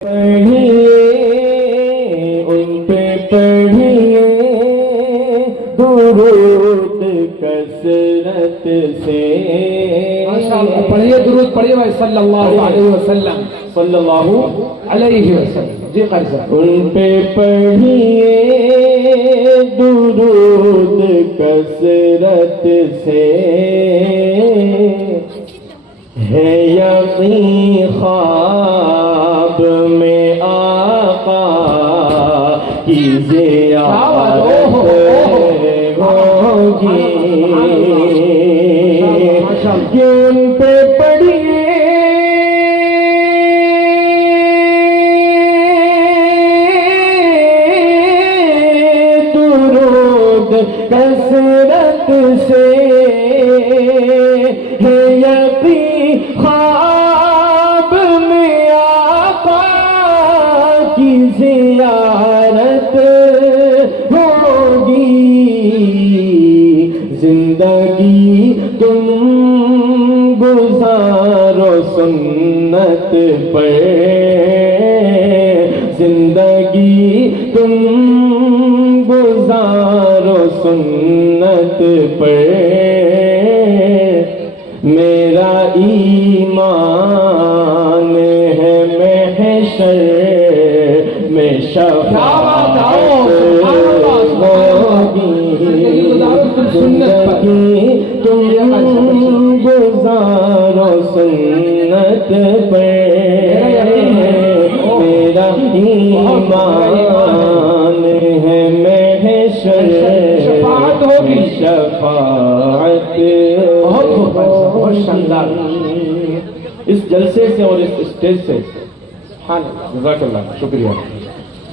پڑھیے ان پہ پڑھیے درود کثرت سے ماشاءاللہ پڑھیے درود پڑھیے بھائی صلی اللہ علیہ وسلم صلی اللہ علیہ وسلم جی قاری صاحب ان پہ پڑھیے درود کثرت سے ہے یقین خواب میں آقا کی زیارت ہوگی ان پہ پڑھیے درود کثرت سے ہے یقین خواب میں آقا کی زیارت ہوگی زندگی تم گزارو سنت پر زندگی تم گزارو سنت پر میرا ایمان ہے محشر میں شفاعت ہوگی زندگی تم گزارو سنت پر میرا ایمان ہے محشر شفاعت ہوگی شفاعت بہت شاندار اس جلسے سے اور اس اسٹیج سے جزاک اللہ شکریہ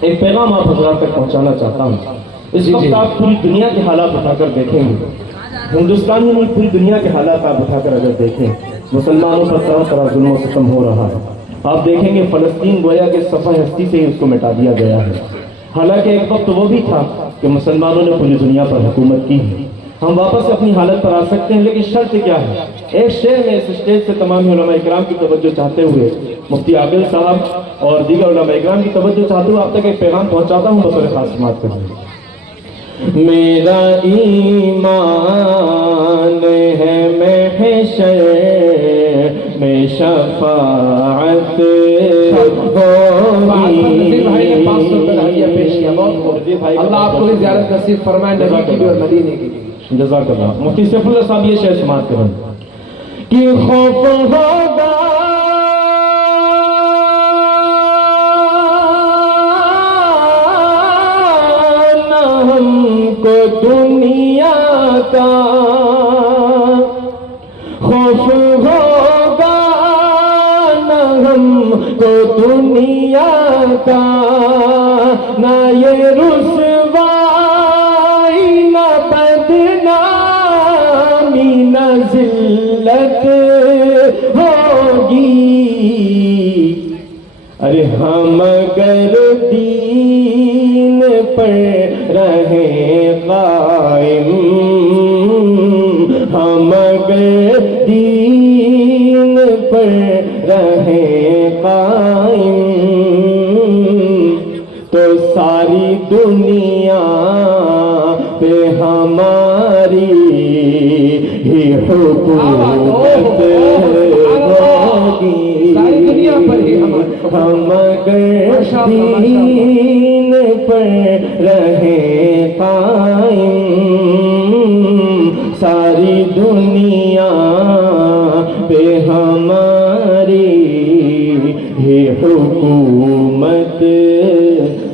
ایک پیغام آپ حضرات تک پہنچانا چاہتا ہوں اس وقت آپ پوری دنیا کے حالات اٹھا کر دیکھیں گے ہندوستان میں پوری دنیا کے حالات آپ اٹھا کر اگر دیکھیں مسلمانوں پر طرح طرح ظلم و ستم ہو رہا ہے آپ دیکھیں گے فلسطین گویا کہ صفحہ ہستی سے ہی اس کو مٹا دیا گیا ہے حالانکہ ایک وقت وہ بھی تھا کہ مسلمانوں نے پوری دنیا پر حکومت کی ہم واپس اپنی حالت پر آ سکتے ہیں لیکن شرط کیا ہے ایک شعر میں اس اسٹیج سے تمام علماء اکرام کی توجہ چاہتے ہوئے مفتی عاقل صاحب اور دیگر علماء اکرام کی توجہ چاہتے ہوئے آپ تک ایک پیغام پہنچاتا ہوں بطور خاص سماعت کریں میرا ایمان ہے محشر میں شفاعت ہوگی اللہ آپ کو بھی زیارت نصیب فرمائے نبی کی بھی اور مدینے کی بھی جزاک اللہ مفتی سیف اللہ صاحب یہ شعر سماعت کریں کہ خوف ہوگا نہ ہم کو دنیا کا خوف ہوگا نہ ہم کو دنیا کا نہ یہ رسوائی نہ بدنامی نہ ذلت ہوگی ارے ہم اگر دین پر رہیں قائم ہم اگر دین پر رہیں قائم تو ساری دنیا پہ ہماری ہی حکومت ہوگی ہم اگر دین پر رہیں قائم ساری دنیا پہ ہماری ہی حکومت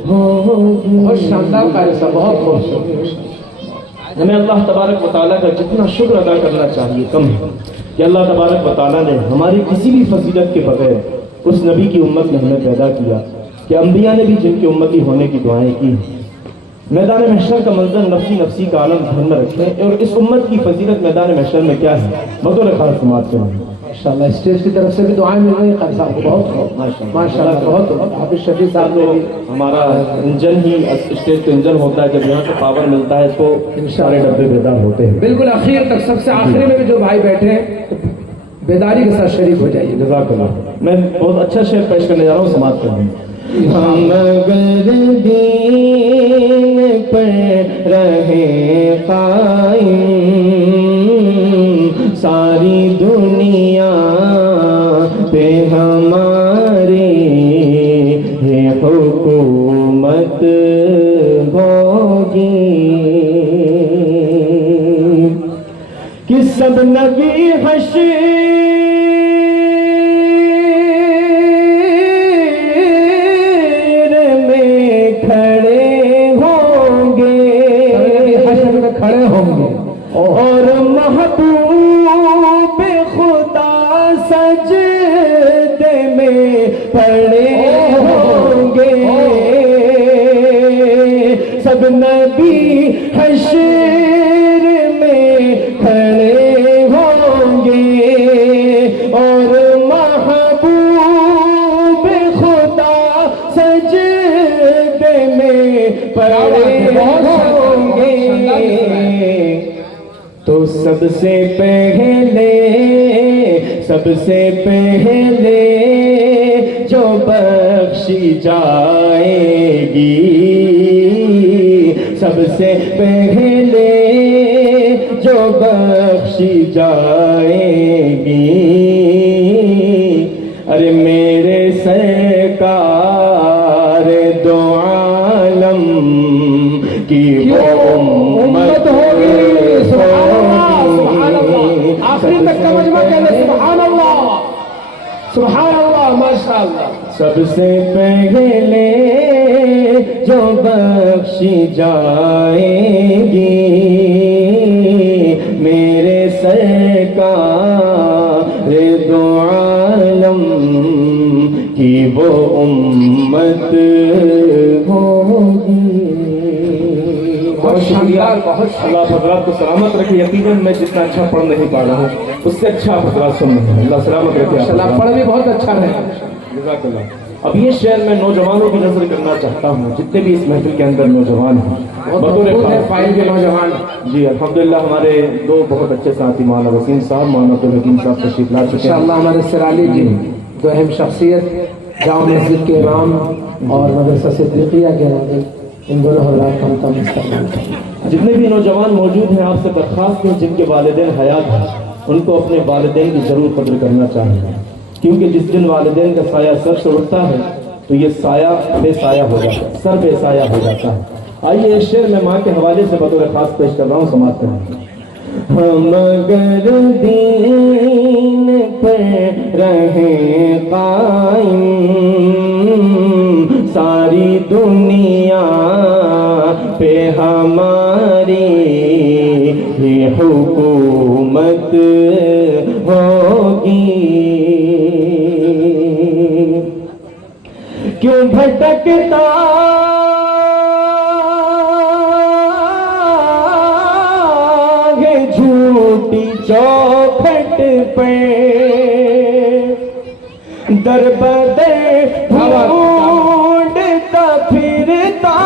ہوگی بہت شاندار قاری صاحب بہت خوبصورت ہمیں اللہ تبارک و تعالیٰ کا جتنا شکر ادا کرنا چاہیے کم ہے کہ اللہ تبارک و تعالیٰ نے ہماری کسی بھی فضیلت کے بغیر اس نبی کی امت میں ہمیں پیدا کیا کہ انبیاء نے بھی جن کی امتی ہونے کی دعائیں کی میدان محشر کا منظر نفسی نفسی کا عالم دھیان میں رکھیں اور اس امت کی فضیلت میدان محشر میں کیا ہے بطور خاص سماعت کریں ماشاءاللہ اسٹیج کی طرف سے بھی دعائیں مل رہی ہیں قاری صاحب کو بہت ماشاءاللہ بہت حافظ شفیع صاحب نے ہمارا انجن ہی اسٹیج کا انجن ہوتا ہے جب یہاں سے پاور ملتا ہے تو سارے ڈبے بیدار ہوتے ہیں بالکل اخیر تک سب سے آخری میں بھی جو بھائی بیٹھے ہیں بیداری کے ساتھ شریک ہو جائیے. جزاک اللہ. میں بہت اچھا شعر پیش کرنے جا رہا ہوں, سماعت کریں. ہم اگر دین پر رہے قائم, ساری دنیا پہ ہماری ہے حکومت ہوگی, کہ سب نبی حشر کھڑے ہوں گے اور محبوب خدا سجدے میں پڑے ہوں گے. سب نبی حشر میں کھڑے ہوں گے اور محبوب خدا سجدے میں پڑے ہوں گے. تو سب سے پہلے جو بخشی جائے گی, سب سے پہلے جو بخشی جائے گی, ارے میرے سرکار دو عالم کی امت ہوگی. سبحان اللہ. آخری تک کا مجمع کہنے سبحان اللہ, سبحان اللہ, ماشاء اللہ. سب سے پہلے جو بخشی جائے گی, میرے سرکار دو عالم کی وہ امت ہوگی. بہت شکریہ. اللہ حضرات کو سلامت رکھے. یقیناً میں جتنا اچھا پڑھ نہیں پا رہا ہوں اس سے اچھا حضرات سن رہے ہیں. اللہ سلامت رکھے. اللہ پڑھ بھی بہت اچھا ہے. جزاک اللہ. اب یہ شعر میں نوجوانوں کی نظر کرنا چاہتا ہوں, جتنے بھی اس محفل کے اندر نوجوان ہیں بطور فائل کے نوجوان. جی الحمدللہ ہمارے دو بہت اچھے ساتھی مولانا وسیم صاحب, مولانا عبدالحکیم صاحب تشریف لا چکے ہیں. انشاءاللہ ہمارے سرالی جی جو اہم شخصیت جامع مسجد کے امام اور مدرسہ صدیقیہ کے امام, ان دونوں حضرات کا ہم استقبال کریں. جتنے بھی نوجوان موجود ہیں آپ سے درخواست ہے جن کے والدین حیات ہیں ان کو اپنے والدین کی ضرور قدر کرنا چاہیے, کیونکہ جس دن والدین کا سایہ سر سے اٹھتا ہے تو یہ سایہ بے سایہ ہو جاتا ہے, سر بے سایہ ہو جاتا ہے. آئیے اس شعر میں ماں کے حوالے سے بطور خاص پیش کر رہا ہوں, سماعت کریں. ہم اگر دین پر رہیں قائم, ساری دنیا پہ ہماری ہی حکومت ہوگی. کیوں بھٹکتا ہے جھوٹی چوکھٹ پہ, در بدر ڈھونڈتا پھرتا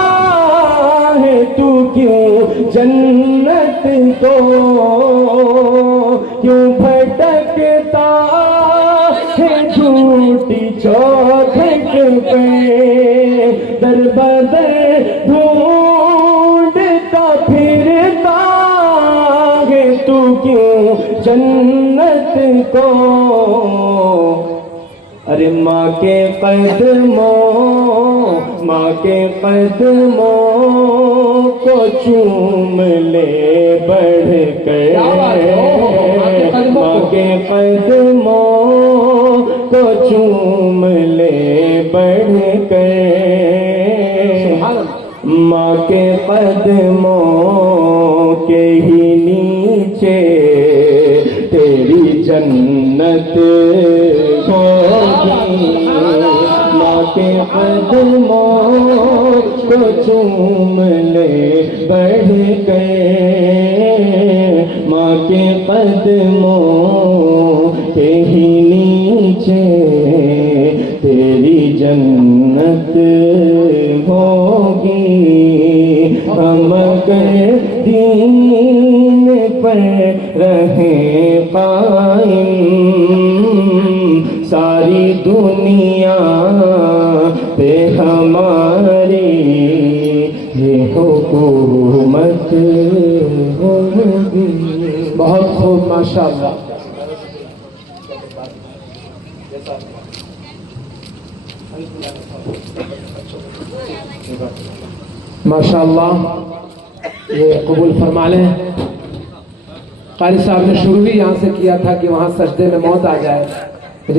ہے تو کیوں جنت کو, کیوں بھٹکتا ہے جھوٹی چوکھٹ پہ, در بدر ڈھونڈتا پھرتا ہے تو کیوں جنت کو. ارے ماں کے قدموں کو چوم لے بڑھ کر, ماں کے قدموں کو چوم لے بڑھ کر, ماں کے قدموں کے ہی نیچے تیری جنت ہوگی. ماں کے قدموں کو چوم لے بڑھ گئے, ماں کے قدموں کے ہی نیچے تیری جنت ہوگی. ہم اگر دین پر رہیں قائم, ہماری یہ حکومت ہوگی. بہت خوب، ماشاءاللہ. ماشاءاللہ، یہ قبول فرما لیں. قاری صاحب نے شروع بھی یہاں سے کیا تھا کہ وہاں سجدے میں موت آ جائے.